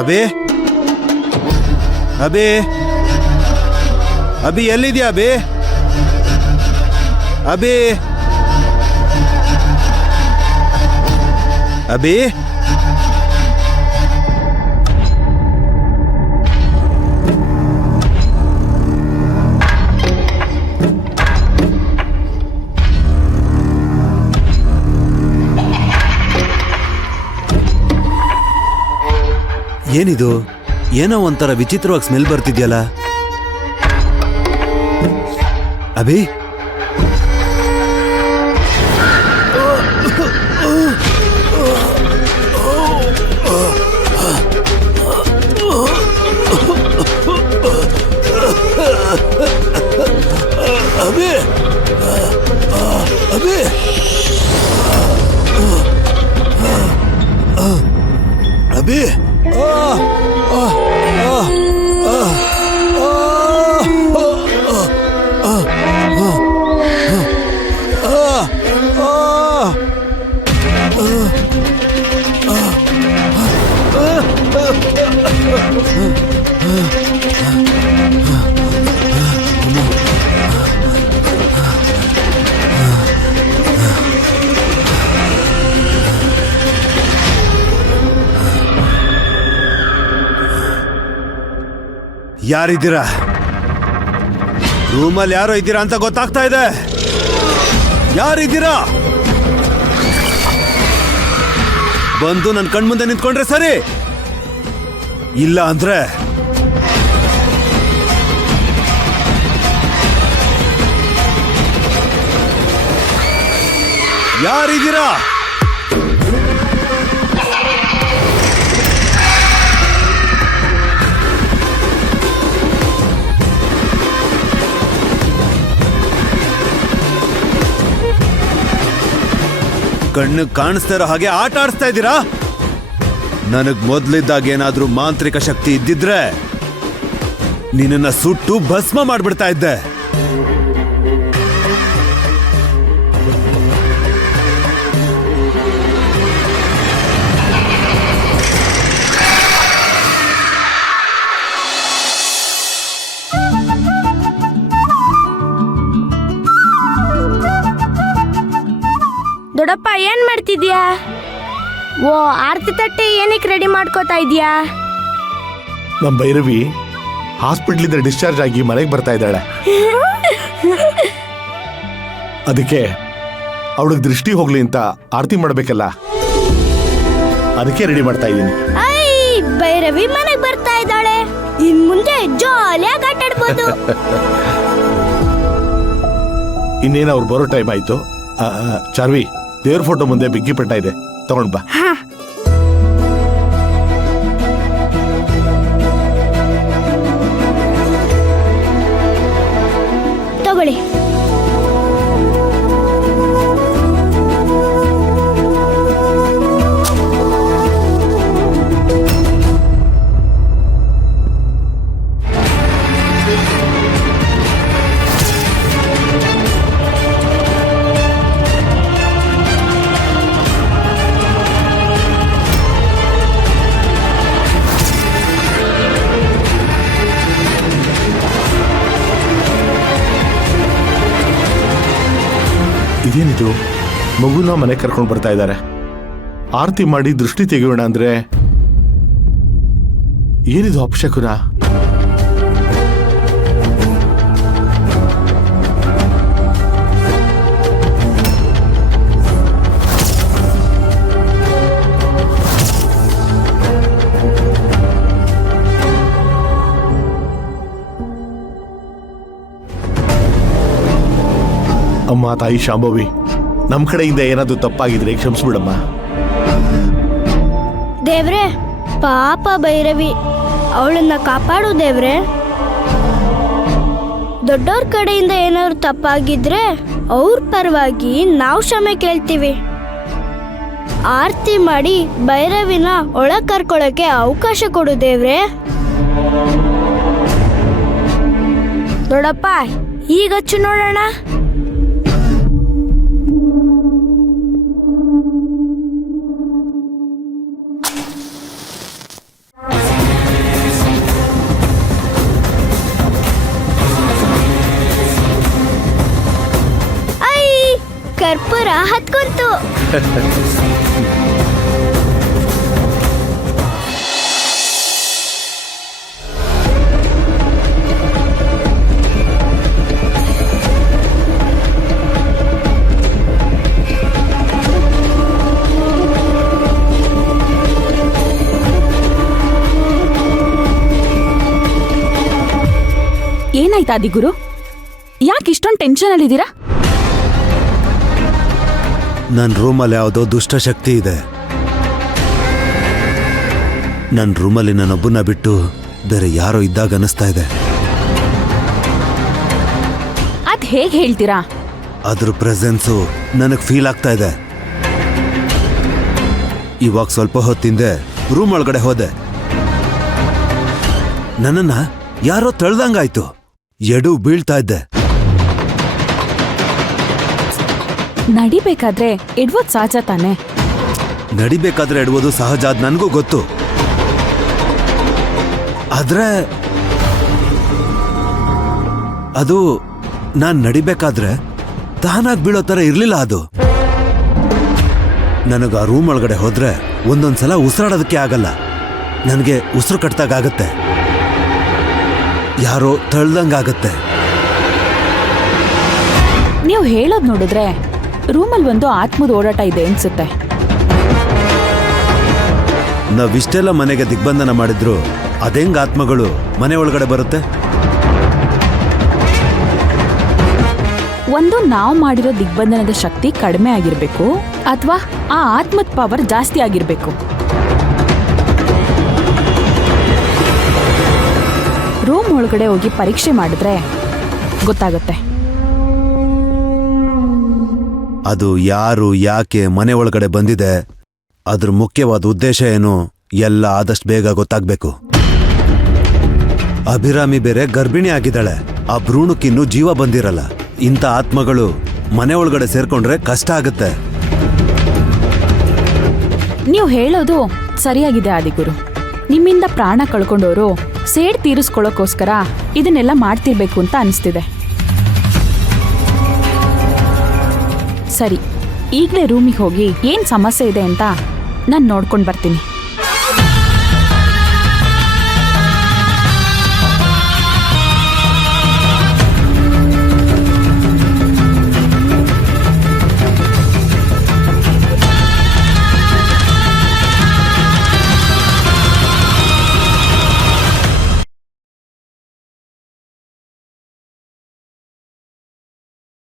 ಅಬಿ ಅಬಿ ಅಬಿ ಎಲ್ಲಿದ್ಯಾ ಅಬಿ ಅಬಿ ಅಬಿ ಏನಿದು? ಏನೋ ಒಂಥರ ವಿಚಿತ್ರವಾಗಿ ಸ್ಮೆಲ್ ಬರ್ತಿದ್ಯಲ್ಲ. ಅಭಿ ಅಭಿ ಅಭಿ ಅಭಿ ಯಾರಿದ್ದೀರಾ? ರೂಮಲ್ಲಿ ಯಾರೋ ಇದ್ದೀರಾ ಅಂತ ಗೊತ್ತಾಗ್ತಾ ಇದೆ. ಯಾರಿದ್ದೀರಾ? ಬಂದು ನನ್ನ ಕಣ್ಮುಂದೆ ನಿಂತ್ಕೊಂಡ್ರೆ ಸರಿ, ಇಲ್ಲ ಅಂದ್ರೆ ಯಾರಿದ್ದೀರಾ? ಕಣ್ಣು ಕಾಣಿಸ್ತಾ ಇರೋ ಹಾಗೆ ಆಟ ಆಡಿಸ್ತಾ ಇದ್ದೀರಾ? ನನಗ್ ಮೊದ್ಲಿದ್ದಾಗ ಏನಾದ್ರೂ ಮಾಂತ್ರಿಕ ಶಕ್ತಿ ಇದ್ದಿದ್ರೆ ನಿನ್ನನ್ನ ಸುಟ್ಟು ಭಸ್ಮ ಮಾಡ್ಬಿಡ್ತಾ ಇದ್ದೆ. ದೊಡ್ಡಪ್ಪ ಏನ್ ಮಾಡ್ತಿದ್ಯಾ? ಓ, ಆರ್ತಿ ತಟ್ಟೆ ಏನಕ್ಕೆ ರೆಡಿ ಮಾಡ್ಕೋತಾ ಇದ್ಯಾ? ನಮ್ಮ ಭೈರವಿ ಹಾಸ್ಪಿಟ್ಲಿಂದ ಡಿಸ್ಚಾರ್ಜ್ ಆಗಿ ಮನೆಗೆ ಬರ್ತಾ ಇದ್ದಾಳೆ. ಅದಕ್ಕೆ ಅವಳಿಗೆ ದೃಷ್ಟಿ ಹೋಗ್ಲಿ ಅಂತ ಆರತಿ ಮಾಡ್ಬೇಕಲ್ಲ, ಅದಕ್ಕೆ ರೆಡಿ ಮಾಡ್ತಾ ಇದ್ದೀನಿ. ಭೈರವಿ ಮನೆಗೆ ಬರ್ತಾ ಇದ್ದಾಳೆ, ಇನ್ ಮುಂದೆ ಜಾಲಿಯಾಗಿ ಆಟ ಆಡ್ಬೋದು. ಇನ್ನೇನು ಅವ್ರು ಬರೋ ಟೈಮ್ ಆಯ್ತು. ಚಾರ್ವಿ, ದೇವ್ರ ಫೋಟೋ ಮುಂದೆ ಬಿಗ್ಗಿ ಪಟ್ಟ ಇದೆ, ತಗೊಂಡ್ ಬಾ. ತಗೊಳ್ಳಿ. ಇದೇನಿದು? ಮಗುನ ಮನೆ ಕರ್ಕೊಂಡು ಬರ್ತಾ ಇದ್ದಾರೆ. ಆರತಿ ಮಾಡಿ ದೃಷ್ಟಿ ತೆಗೆಯೋಣ ಅಂದ್ರೆ ಏನಿದು ಅಪಶಕುನ? ಅಮ್ಮ ತಾಯಿ ಶಾಂಭವಿ, ನಮ್ಮ ಕಡೆಯಿಂದ ಏನಾದರೂ ತಪ್ಪಾಗಿದ್ರೆ ಕ್ಷಮಿಸ್ಬಿಡಮ್ಮ. ದೇವ್ರೆ, ಪಾಪ ಭೈರವಿ, ಅವಳನ್ನ ಕಾಪಾಡು ದೇವ್ರೆ. ದೊಡ್ಡವ್ರ ಕಡೆಯಿಂದ ಏನಾದ್ರು ತಪ್ಪಾಗಿದ್ರೆ ಅವ್ರ ಪರವಾಗಿ ನಾವು ಕ್ಷಮೆ ಕೇಳ್ತೀವಿ. ಆರತಿ ಮಾಡಿ ಭೈರವಿನ ಒಳಗ್ ಕರ್ಕೊಳಕ್ಕೆ ಅವಕಾಶ ಕೊಡು ದೇವ್ರೆ. ದೊಡ್ಡಪ್ಪ, ಈಗ ಹಚ್ಚು ನೋಡೋಣ. ಕರ್ಪೂರ ಹತ್ಕೊಂತು. ಏನಾಯ್ತು ಆದಿಗುರು? ಯಾಕೆ ಇಷ್ಟೊಂದು ಟೆನ್ಷನ್ ಅಲ್ಲಿದ್ದೀರಾ? ನನ್ನ ರೂಮಲ್ಲಿ ಯಾವುದೋ ದುಷ್ಟಶಕ್ತಿ ಇದೆ. ನನ್ನ ರೂಮಲ್ಲಿ ನನ್ನೊಬ್ಬನ ಬಿಟ್ಟು ಬೇರೆ ಯಾರೋ ಇದ್ದಾಗ ಅನಿಸ್ತಾ ಇದೆ. ಅದ್ ಹೇಗೆ ಹೇಳ್ತೀರಾ? ಅದ್ರ ಪ್ರೆಸೆನ್ಸು ನನಗೆ ಫೀಲ್ ಆಗ್ತಾ ಇದೆ. ಇವಾಗ ಸ್ವಲ್ಪ ಹೊತ್ತಿಂದೆ ರೂಮ್ ಒಳಗಡೆ ಹೋದೆ. ನನ್ನನ್ನ ಯಾರೋ ತಳ್ದಂಗಾಯ್ತು. ಎಡು ಬೀಳ್ತಾ ಇದ್ದೆ. ನಡಿಬೇಕಾದ್ರೆ ಎಡ್ವೋದ್ ಸಹಜ ತಾನೆ. ನಡಿಬೇಕಾದ್ರೆ ಎಡುವುದು ಸಹಜ, ಅದ್ ನನಗೂ ಗೊತ್ತು. ಆದ್ರೆ ಅದು ನಾನ್ ನಡಿಬೇಕಾದ್ರೆ ತಾನಾಗ್ ಬೀಳೋ ತರ ಇರ್ಲಿಲ್ಲ. ಅದು ನನಗ ಆ ರೂಮ್ ಒಳಗಡೆ ಹೋದ್ರೆ ಒಂದೊಂದ್ಸಲ ಉಸಿರಾಡೋದಕ್ಕೆ ಆಗಲ್ಲ. ನನಗೆ ಉಸಿರು ಕಟ್ದಾಗತ್ತೆ, ಯಾರೋ ತಳ್ದಂಗಾಗತ್ತೆ. ನೀವು ಹೇಳೋದ್ ನೋಡಿದ್ರೆ ರೂಮಲ್ಲಿ ಒಂದು ಆತ್ಮದ ಓಡಾಟ ಇದೆ ಅನ್ಸುತ್ತೆ. ನಾವಿಷ್ಟೆಲ್ಲ ಮನೆಗೆ ದಿಗ್ಬಂಧನ ಮಾಡಿದ್ರು ಅದೆಂಗ್ ಆತ್ಮಗಳು ಮನೆ ಒಳಗಡೆ ಬರುತ್ತೆ? ಒಂದು ನಾವು ಮಾಡಿರೋ ದಿಗ್ಬಂಧನದ ಶಕ್ತಿ ಕಡಿಮೆ ಆಗಿರ್ಬೇಕು, ಅಥವಾ ಆ ಆತ್ಮದ ಪವರ್ ಜಾಸ್ತಿ ಆಗಿರ್ಬೇಕು. ರೂಮ್ ಒಳಗಡೆ ಹೋಗಿ ಪರೀಕ್ಷೆ ಮಾಡಿದ್ರೆ ಗೊತ್ತಾಗುತ್ತೆ. ಅದು ಯಾರು, ಯಾಕೆ ಮನೆ ಒಳಗಡೆ ಬಂದಿದೆ, ಅದ್ರ ಮುಖ್ಯವಾದ ಉದ್ದೇಶ ಏನು ಎಲ್ಲ ಆದಷ್ಟು ಬೇಗ ಗೊತ್ತಾಗ್ಬೇಕು. ಅಭಿರಾಮಿ ಬೇರೆ ಗರ್ಭಿಣಿ ಆಗಿದ್ದಾಳೆ. ಆ ಭ್ರೂಣಕ್ಕಿನ್ನೂ ಜೀವ ಬಂದಿರಲ್ಲ. ಇಂಥ ಆತ್ಮಗಳು ಮನೆ ಒಳಗಡೆ ಸೇರ್ಕೊಂಡ್ರೆ ಕಷ್ಟ ಆಗುತ್ತೆ. ನೀವು ಹೇಳೋದು ಸರಿಯಾಗಿದೆ ಆದಿಗುರು. ನಿಮ್ಮಿಂದ ಪ್ರಾಣ ಕಳ್ಕೊಂಡವರು ಸೇಡ್ ತೀರಿಸ್ಕೊಳ್ಳೋಕೋಸ್ಕರ ಇದನ್ನೆಲ್ಲ ಮಾಡ್ತಿರ್ಬೇಕು ಅಂತ ಅನಿಸ್ತಿದೆ. ಸರಿ, ಈಗಲೇ ರೂಮಿಗೆ ಹೋಗಿ ಏನ್ ಸಮಸ್ಯೆ ಇದೆ ಅಂತ ನಾನು ನೋಡ್ಕೊಂಡು ಬರ್ತೀನಿ.